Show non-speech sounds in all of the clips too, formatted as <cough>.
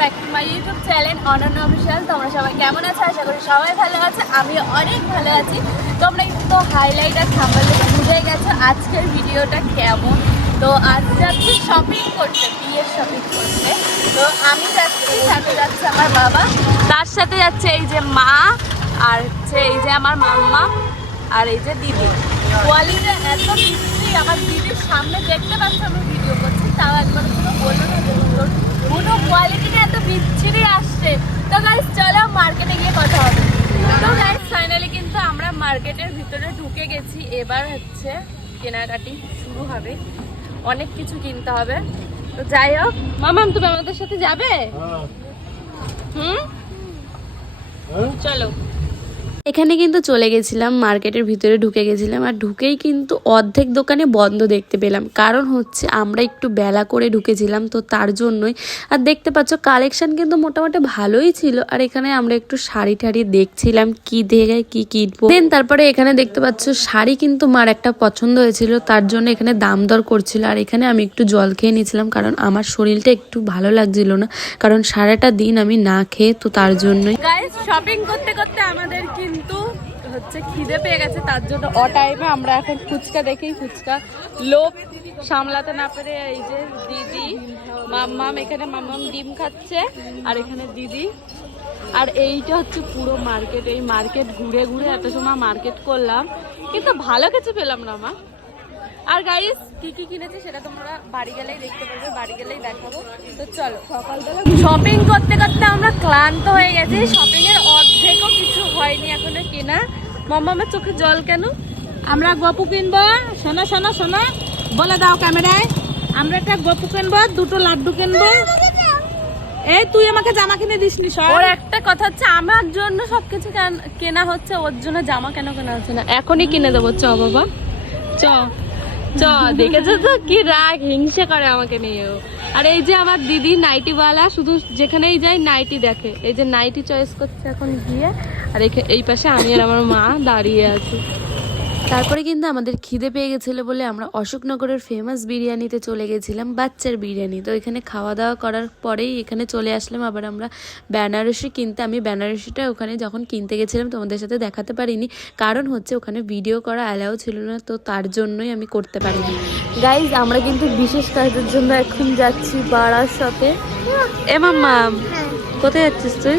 Back to my YouTube channel Ananya official তোমরা সবাই কেমন আছো? আশা করি সবাই ভালো আছে। আমি অনেক ভালো আছি। তোমরা কিন্তু হাইলাইট আর থাম্বালে বুঝে গেছো আজকের ভিডিওটা কেমন। তো আজ যাচ্ছি শপিং করতে, বিয়ের শপিং করতে। তো আমি যাচ্ছি, সাথে যাচ্ছে আমার বাবা। তার সাথে যাচ্ছে এই যে মা আর হচ্ছে এই যে আমার মাম্মা আর এই যে দিদি। কোয়ালিটা এত মিষ্টি, আমার দিদির সামনে দেখতে পাচ্ছ আমি ভিডিও করছি, তাও একবার কোনো বলল না যে তোর কোনো কোয়ালিটিটা এত বিচ্ছিরি আসছে। তো গাইস চলো মার্কেটে গিয়ে কথা হবে। তো গাইস ফাইনালি কিন্তু আমরা মার্কেটের ভিতরে ঢুকে গেছি। এবার হচ্ছে কেনাকাটি শুরু হবে। অনেক কিছু কিনতে হবে। তো যাই হোক মামাম তুমি আমাদের সাথে যাবে? হুম? চলো। এখানে কিন্তু চলে গেছিলাম, মার্কেটের ভিতরে ঢুকে গেছিলাম আর ঢুকেই কিন্তু অর্ধেক দোকানে বন্ধ দেখতে পেলাম। কারণ হচ্ছে আমরা একটু বেলা করে ঢুকেছিলাম তো তার জন্যই। আর দেখতে পাচ্ছ কালেকশন কিন্তু মোটামুটি ভালোই ছিল। আর এখানে আমরা একটু শাড়ি টাড়ি দেখছিলাম, কি দেখে কি কিনবো। দেন তারপরে এখানে দেখতে পাচ্ছ শাড়ি কিন্তু মার একটা পছন্দ হয়েছিল, তার জন্য এখানে দাম দর করছিল। আর এখানে আমি একটু জল খেয়ে নিয়েছিলাম কারণ আমার শরীরটা একটু ভালো লাগছিল না। কারণ সারাটা দিন আমি না খেয়ে তো তার জন্যই। শপিং করতে করতে আমাদের কিন্তু হচ্ছে খিদে পেয়ে গেছে, তার জন্য অ টাইমে আমরা এখন ফুচকা দেখি, ফুচকা। লোভ সামলাতে না পেরে এই যে দিদি, মাম্মাম এখানে মাম্মাম ডিম খাচ্ছে, আর এখানে দিদি। আর এইটা হচ্ছে পুরো মার্কেট, এই মার্কেট ঘুরে ঘুরে এত সময় মার্কেট করলাম, কিন্তু ভালো কিছু পেলাম না মা। আর গাইস কি কি কিনেছি সেটা তোমরা বাড়ি গেলেই দেখতে পারবে বাড়ি গেলেই দেখাবো। তো চলো। সকালবেলা শপিং করতে করতে আমরা ক্লান্ত হয়ে গেছি। শপিং এর অর্ধেকও কিছু হয়নি এখনও কেনা। মাম্মামের চোখে জল কেন? আমরা গপু কিনবো। শোনো শোনো শোনো। বলে দাও ক্যামেরায়। আমরা একটা গপু কিনবো দুটো লাড্ডু কিনবো। এই তুই আমাকে জামা কিনে দিসনি সব ওর একটা কথা হচ্ছে আমার জন্য সবকিছু কেন- কেনা হচ্ছে ওর জন্য জামা কেন কেনা হচ্ছে না? এখনই কিনে দেবো। চ বাবা। চ। চ, দেখেছ তো? কি রাগ, হিংসে করে আমাকে নিয়েও আর এই যে আমার দিদি নাইটিওয়ালা, শুধু যেখানেই যায় নাইটি দেখে। এই যে নাইটি চয়েস করছে এখন গিয়ে, আর এই পাশে আমি আর আমার মা দাঁড়িয়ে আছি। তারপরে কিন্তু আমাদের খিদে পেয়ে গেছিল বলে আমরা অশোকনগরের ফেমাস বিরিয়ানিতে চলে গেছিলাম বাচ্চার বিরিয়ানি। তো এখানে খাওয়া দাওয়া করার পরেই এখানে চলে আসলাম আবার আমরা বেনারসি কিনতে। আমি বেনারসিটা ওখানে যখন কিনতে গেছিলাম তোমাদের সাথে দেখাতে পারিনি। কারণ হচ্ছে ওখানে ভিডিও করা অ্যালাও ছিল না তো তার জন্যই আমি করতে পারিনি। গাইজ আমরা কিন্তু বিশেষ কাজের জন্য এখন যাচ্ছি বাড়ার সাথে এ মাম্মা কোথায় যাচ্ছিস তুই?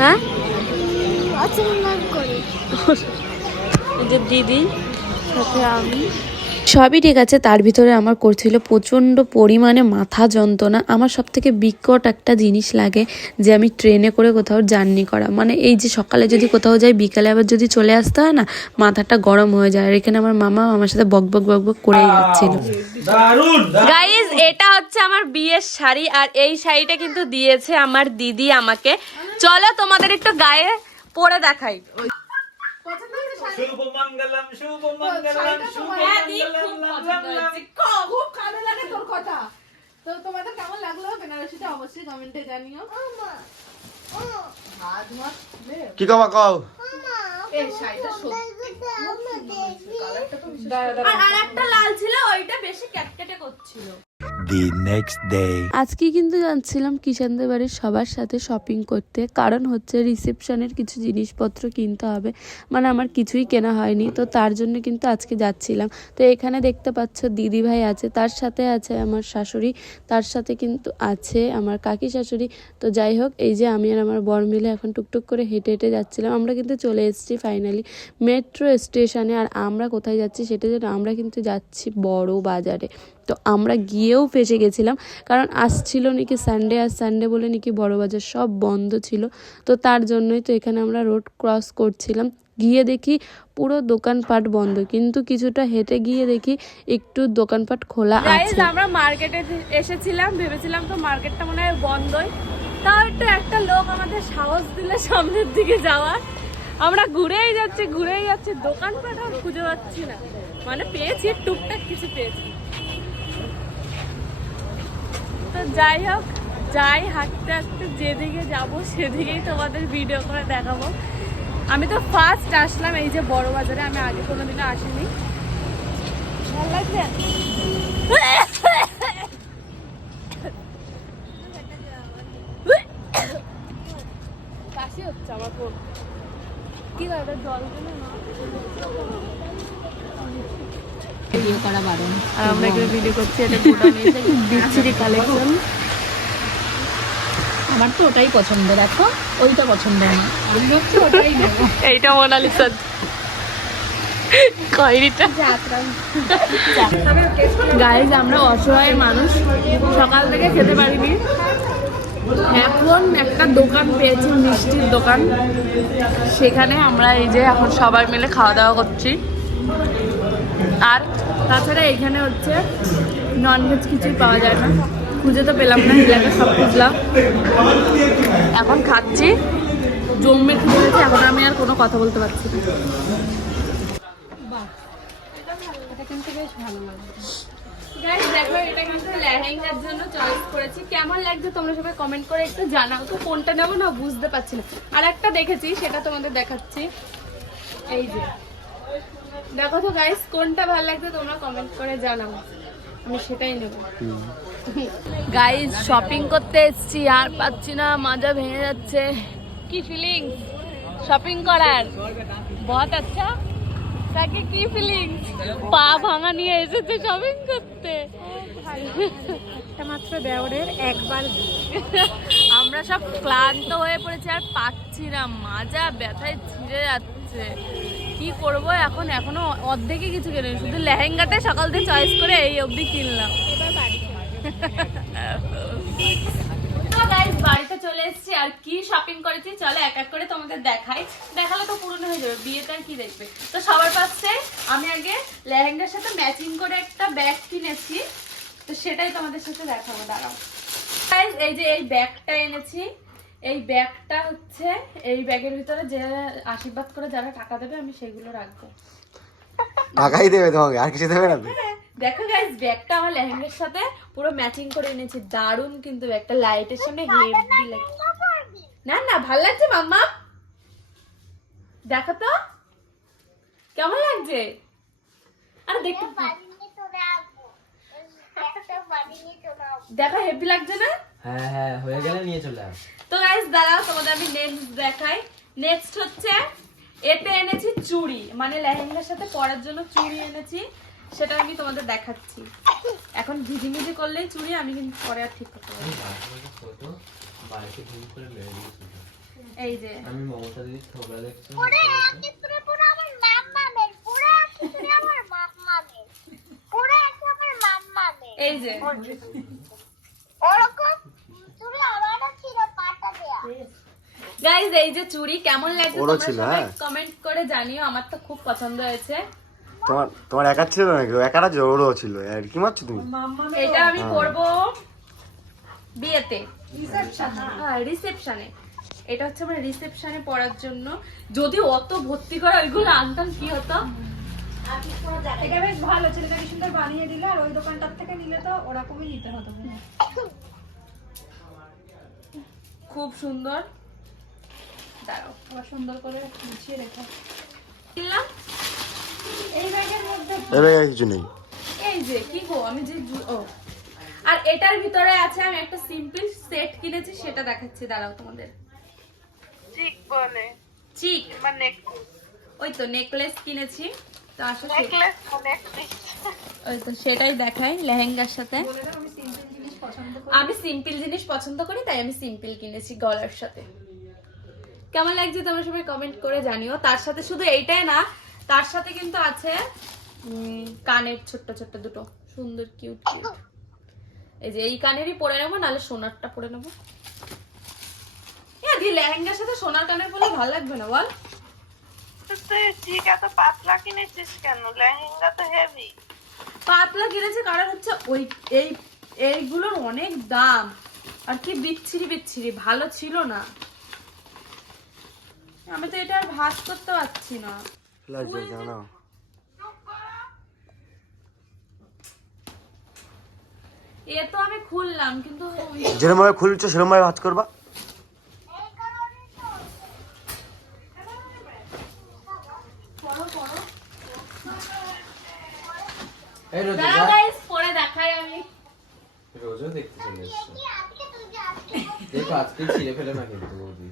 হ্যাঁ। <laughs> যে দিদি সাথে আমি। সবই ঠিক আছে তার ভিতরে আমার করছিল প্রচণ্ড পরিমাণে মাথা যন্ত্রণা। আমার সব থেকে বিকট একটা জিনিস লাগে যে আমি ট্রেনে করে কোথাও জার্নি করা। মানে এই যে সকালে যদি কোথাও যাই বিকালে আবার যদি চলে আসতে হয় না মাথাটা গরম হয়ে যায়। আর এখানে আমার মামা আমার সাথে বক বক বক বক করেই যাচ্ছিল। গাইজ এটা হচ্ছে আমার বিয়ের শাড়ি আর এই শাড়িটা কিন্তু দিয়েছে আমার দিদি আমাকে। চলো তোমাদের একটু গায়ে পরে দেখাই। শুভ মঙ্গলম শুভ মঙ্গলম শুভ মঙ্গলম খুব কানে লাগে তোর কথা। তো তোমাদের কেমন লাগল বেনারসিটা অবশ্যই কমেন্টে জানিও। কি কমা কও? আর একটা লাল ছিল day. আজকে কিন্তু যাচ্ছিলাম কিষানদের বাড়ির সবার সাথে শপিং করতে। কারণ হচ্ছে রিসেপশনের কিছু জিনিসপত্র কিনতে হবে। মানে আমার কিছুই কেনা হয়নি, তো তার জন্য কিন্তু আজকে যাচ্ছিলাম। তো এখানে দেখতে পাচ্ছ দিদি ভাই আছে, তার সাথে আছে আমার শাশুড়ি, তার সাথে কিন্তু আছে আমার কাকি শাশুড়ি। তো যাই হোক, এই যে আমি আর আমার বর মিলে এখন টুকটুক করে হেঁটে হেঁটে যাচ্ছিলাম। আমরা কিন্তু চলে এসেছি ফাইনালি মেট্রো স্টেশনে আর আমরা কোথায় যাচ্ছি সেটা যেন আমরা কিন্তু যাচ্ছি বড় বাজারে। তো আমরা গিয়েও ফেসে গেছিলাম। কারণ আসছিল নাকি সানডে আর সানডে বলে নাকি বড় বাজার সব বন্ধ ছিল। তো তার জন্যই তো এখানে আমরা রোড ক্রস করছিলাম। গিয়ে দেখি পুরো দোকানপাট বন্ধ। কিন্তু কিছুটা হেঁটে গিয়ে দেখি একটু দোকানপাট খোলা আছে। আমরা মার্কেটে এসেছিলাম ভেবেছিলাম তো মার্কেটটা মনে হয় বন্ধই। তাও একটু একটা লোক আমাদের সাহস দিলে সামনের দিকে যাওয়ার। আমরা ঘুরেই যাচ্ছি ঘুরেই যাচ্ছি। দোকানপাট আর খুঁজে পাচ্ছি না। মানে পেয়েছি টুকটাক কিছু পেয়েছি। তো যাই হোক, যাই হাঁটতে হাঁটতে যেদিকে যাব সেদিকেই তোমাদের ভিডিও করে দেখাবো। আমি তো ফার্স্ট আসলাম এই যে বড় বাজারে আমি আগে কোনোদিনও আসিনি। ভালো লাগছে কাশি হচ্ছে আমার খুব কি হয় এটা জল দিলে না ভিডিও করা বারণ। আর আমরা এখানে ভিডিও করছি এটা <laughs> বিচ্ছিরি কালেকশন আমার তো ওটাই পছন্দ দেখো ওইটা পছন্দ না। আমি হচ্ছে ওটাই এইটা মোনালিসা। খয়েরিটা। গাইজ আমরা অসহায় মানুষ সকাল থেকে খেতে পারিনি। এখন একটা দোকান পেয়েছি মিষ্টির দোকান। সেখানে আমরা এই যে এখন সবাই মিলে খাওয়া দাওয়া করছি। আর তাছাড়া এখানে হচ্ছে ননভেজ কিছুই পাওয়া যায় না। খুঁজে তো পেলাম না, এলাকা সব খুঁজলাম। এখন খাচ্ছি। জম্মে খুঁজে গেছে এখন আমি আর কোনো কথা বলতে পারছি না। জন্য করেছি। কেমন লাগছে তোমরা সবাই কমেন্ট করে একটু জানাও। তো কোনটা নেব না, বুঝতে পারছি না। আর একটা দেখেছি, সেটা তোমাদের দেখাচ্ছি। এই যে। দেখো তো গাইস কোনটা ভালো লাগছে তোমরা কমেন্ট করে জানাও। আমি সেটাই নেব। গাইস শপিং করতে এসেছি আর পাচ্ছি না মাজা ভেঙে যাচ্ছে। কি ফিলিং শপিং করার? বহুত আচ্ছা। তাকে কি ফিলিং পা ভাঙা নিয়ে এসেছে শপিং করতে। একটা মাত্র দেওরের একবার আমরা সব ক্লান্ত হয়ে পড়েছি আর পাচ্ছি না। মাজা ব্যথায় ছিঁড়ে যাচ্ছে। কি করব এখন? এখনও অর্ধেকই কিছু কিনি শুধু লেহেঙ্গাটা সকাল থেকে চয়েস করে এই অবধি কিনলাম। বাড়িতে চলে এসেছি। আর কি শপিং করেছি? চলো এক এক করে তোমাদের দেখাই। দেখালে তো পুরনো হয়ে যাবে, বিয়েতে আর কি দেখবে? তো সবার পাশে আমি আগে লেহেঙ্গার সাথে ম্যাচিং করে একটা ব্যাগ কিনেছি। তো সেটাই তোমাদের সাথে দেখাবো, দাঁড়াও। এই যে এই ব্যাগটা এনেছি। এই ব্যাগটা হচ্ছে এই ব্যাগের ভিতরে যে আশীর্বাদ করে যারা টাকা দেবে আমি সেগুলো রাখব। টাকাই দেবে তোমাকে আর কিছু দেবে না দেখো গাইস ব্যাগটা আমার লেহেঙ্গার সাথে পুরো ম্যাচিং করে এনেছি। দারুণ কিন্তু ব্যাগটা লাইটের সামনে হেভি লাগে। না না ভালো লাগছে মাম্মা। দেখো তো কেমন লাগছে? আরে দেখতে দেখো। হেভি লাগছে না? হ্যাঁ হ্যাঁ হয়ে গেলে নিয়ে চলে আস তো গাইস দাঁড়াও তোমাদের আমি নেক্সট দেখাই। নেক্সট হচ্ছে এতে এনেছি চুড়ি। মানে লেহেঙ্গার সাথে পরার জন্য চুড়ি এনেছি সেটা আমি তোমাদের দেখাচ্ছি। এখন ভিজিমিজি করলেই চুড়ি আমি কিন্তু পরে আর ঠিক করতে এই যে। আমি মমতা দেখছি। এই যে। গাইস এই যে চুড়ি কেমন লাগছে ওরও ছিল, সবাই হ্যাঁ? কমেন্ট করে জানিও আমার তো খুব পছন্দ হয়েছে। তোমার তোমার একার ছিল নাকি জোরও ছিল আর কি মারছো তুমি? এটা আমি করব বিয়েতে। হ্যাঁ রিসেপশনে এটা হচ্ছে আমার রিসেপশনে পড়ার জন্য। যদি অত ভর্তি করা ওইগুলো আনতাম কি হতো? এটা বেশ ভালো ছেলেটা কি সুন্দর বানিয়ে দিলে আর ওই দোকানটার থেকে নিলে তো ওরকমই নিতে হতো। খুব সুন্দর। দাঁড়াও আবার সুন্দর করে গুছিয়ে রেখো। কিনলাম? এই ব্যাগের মধ্যে এবার কিছু নেই। এই যে কি গো আমি যে ও। আর এটার ভিতরে আছে আমি একটা সিম্পল সেট কিনেছি সেটা দেখাচ্ছি দাঁড়াও তোমাদের। চিক বলে। চিক মানে ওই তো নেকলেস কিনেছি। তো আসো নেকলেস ওই তো সেটাই দেখাই লেহেঙ্গার সাথে। আমি সিম্পল জিনিস পছন্দ করি তাই আমি সিম্পল কিনেছি গলার সাথে। কেমন লাগছে তোমরা সবাই কমেন্ট করে জানিও। তার সাথে শুধু এইটাই না তার সাথে কিন্তু আছে কানের ছোট্ট ছোট্ট দুটো সুন্দর কিউট কিউট এই যে এই কানেরই পরে নেব নাহলে সোনারটা পরে নেব। হ্যাঁ দিয়ে লেহেঙ্গার সাথে সোনার কানের পরলে ভালো লাগবে না বল। ঠিক এত পাতলা কিনেছিস কেন? লেহেঙ্গা তো হেভি পাতলা কিনেছে কারণ হচ্ছে ওই এই এইগুলোর অনেক দাম। আর কি বিচ্ছিরি বিচ্ছিরি ভালো ছিল না। আমি তো এটা আর ভাস করতে পারছি না। এ তো আমি খুললাম কিন্তু যেরকম ভাবে খুলছো সেরকম ভাবে ভাজ করবা। এই রোজ রোজও দেখতে চলে দেখো আজকে ছিঁড়ে ফেলে না কিন্তু বৌদি।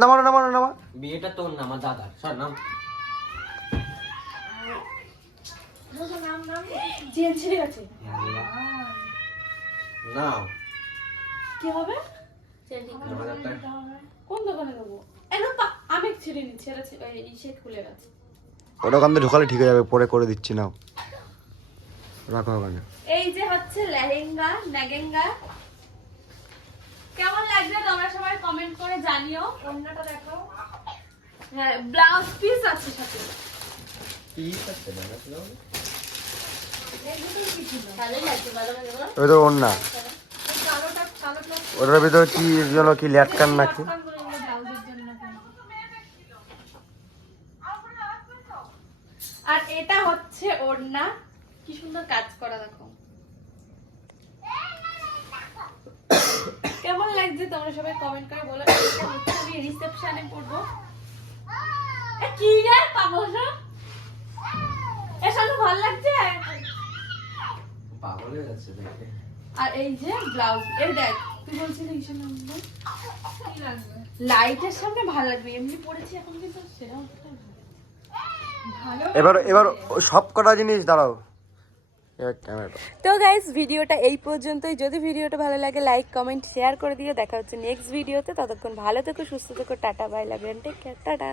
নামা বিয়েটা তোর নাম আমার দাদার। সর নাম। নাও। কি হবে? কোন দোকানে দেবো? আমি ছিঁড়ে নি ছেড়ে ইসে খুলে গেছে। ওটা ওখান ঢোকালে ঠিক হয়ে যাবে পরে করে দিচ্ছি নাও। রাখো ওখানে। এই যে হচ্ছে লেহেঙ্গা নেগেঙ্গা কেমন লাগছে? তোমরা সবাই কমেন্ট করে জানিও। অন্যটা দেখো হ্যাঁ ব্লাউজ পিস আছে সাথে। ওই তো ওর না ওটার ভিতরে কি যেন কি ল্যাটকান নাকি? আর এটা হচ্ছে ওড়না। কি সুন্দর কাজ করা দেখো। কেমন লাগছে তোমরা সবাই কমেন্ট করে বলো। এটা আমি রিসেপশনে পড়ব। এ, কি রে পাগল না? এ শানু ভালো লাগছে? পাগল হয়ে যাচ্ছে দেখে। আর এই যে ব্লাউজ এই দেখ তুই বলছিলি কিসের বল? লাইটের সামনে ভালো লাগবে এমনি পড়েছি এখন কিন্তু সেরকম এবার এবার ওই সব কটা জিনিস দাঁড়াও। তো গাইস ভিডিওটা এই পর্যন্তই। যদি ভিডিওটা ভালো লাগে লাইক কমেন্ট শেয়ার করে দিও। দেখা হচ্ছে নেক্সট ভিডিওতে ততক্ষণ ভালো থেকো সুস্থ থেকো। Tata bye love take care tata.